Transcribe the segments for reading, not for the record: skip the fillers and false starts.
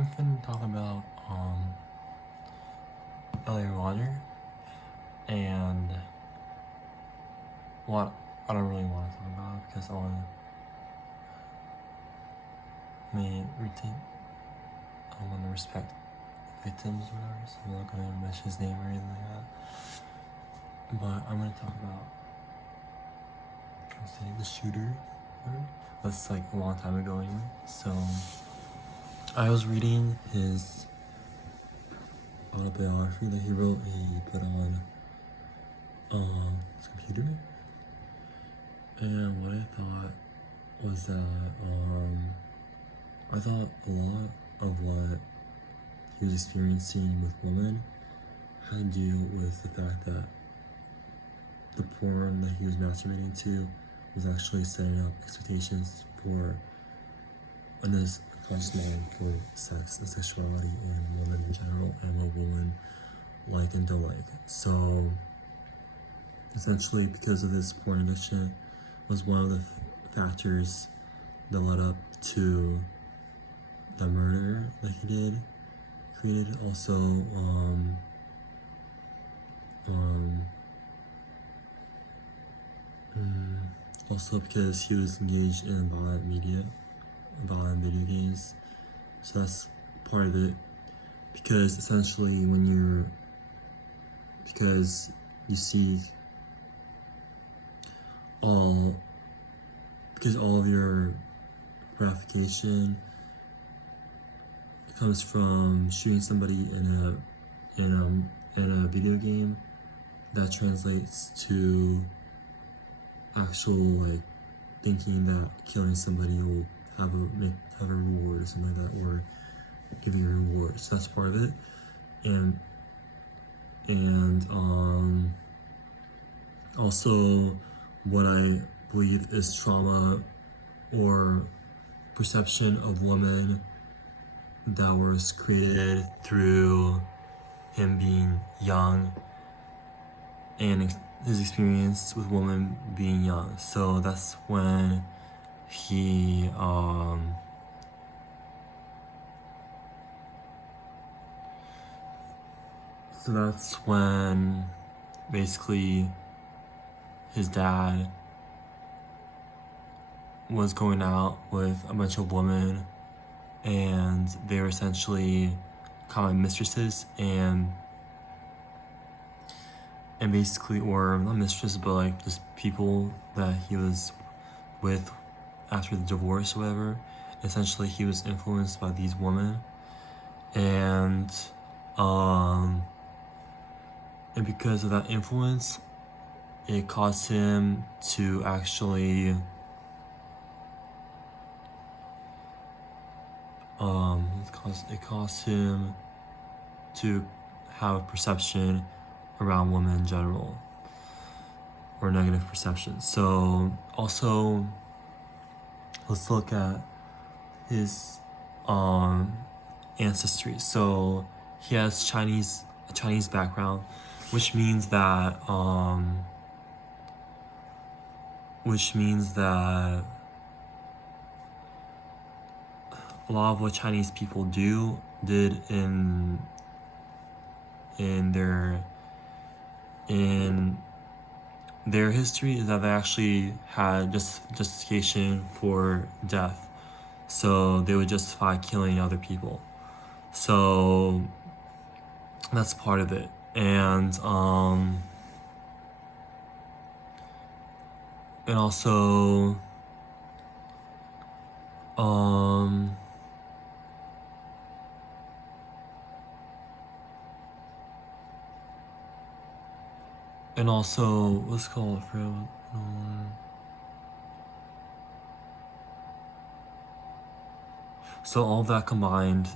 I'm finna talk about LA Water and what I don't really want to talk about because I want to respect victims or whatever, so I'm not gonna mention his name or anything like that. But I'm gonna talk about the shooter. That's like a long time ago anyway. So I was reading his autobiography that he wrote. He put on his computer, and what I thought was that I thought a lot of what he was experiencing with women had to do with the fact that the porn that he was masturbating to was actually setting up expectations for in his conscious mind for sex and sexuality and women in general and what women like and don't like. So essentially, because of this porn addiction was one of the factors that led up to the murder that he created. Also because he was engaged in violent video games. So that's part of it. Because essentially because you see all of your gratification comes from shooting somebody in a video game, that translates to actual like thinking that killing somebody will have a reward or something like that, or give you a reward. So that's part of it. And also what I believe is trauma or perception of women that was created through him being young and his experience with women being young. So that's when he basically his dad was going out with a bunch of women, and they were essentially kind of mistresses and basically, or not mistresses, but like just people that he was with after the divorce or whatever. Essentially, he was influenced by these women, and because of that influence, it caused him to actually it caused him to have a perception around women in general, or negative perception. So also, let's look at his ancestry. So he has a Chinese background, which means that a lot of what Chinese people did in their history is that they actually had justification for death. So they would justify killing other people. So that's part of it. And also what's it called for so all of that combined,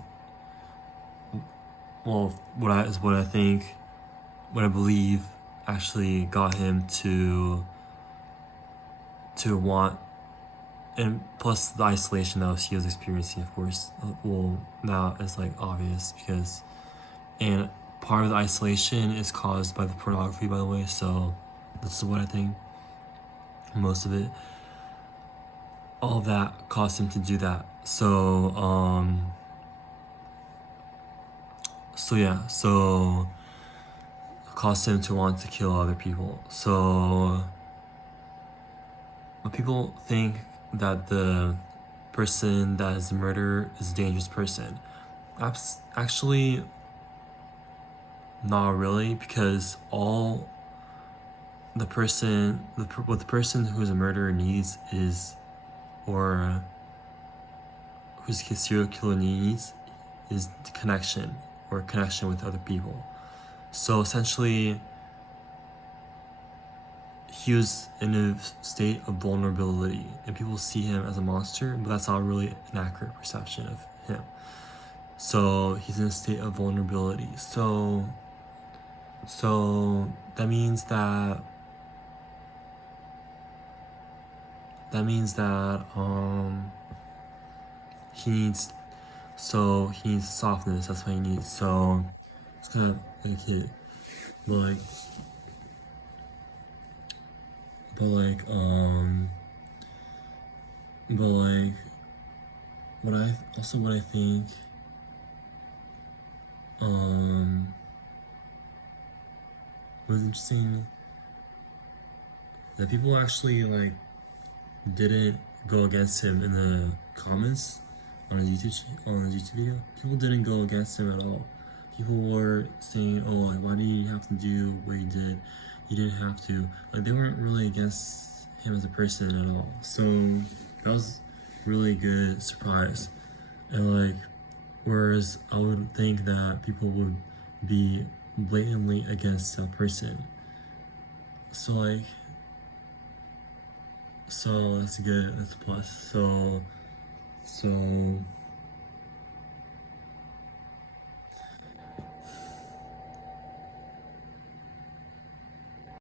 well, what I believe actually got him to want, and plus the isolation that he was experiencing, of course. Well, that is like obvious and part of the isolation is caused by the pornography, by the way. So this is what I think. Most of it, all of that caused him to do that. So So yeah, so caused him to want to kill other people. So when people think that the person that is a murderer is a dangerous person, actually not really, because all the person, what the person who's a murderer needs is, or whose serial killer needs, is connection, or connection with other people. So essentially, he was in a state of vulnerability, and people see him as a monster, but that's not really an accurate perception of him. So he's in a state of vulnerability. So that means that he needs softness. That's what he needs. So it's kind of like a kid, but like but like what I think was interesting, that people actually like didn't go against him in the comments on his YouTube video. People didn't go against him at all. People were saying, "Oh, like, why did you have to do what you did? You didn't have to." Like, they weren't really against him as a person at all. So that was really good surprise. And like, whereas I would think that people would be blatantly against that person. So like, so that's good. That's a plus. So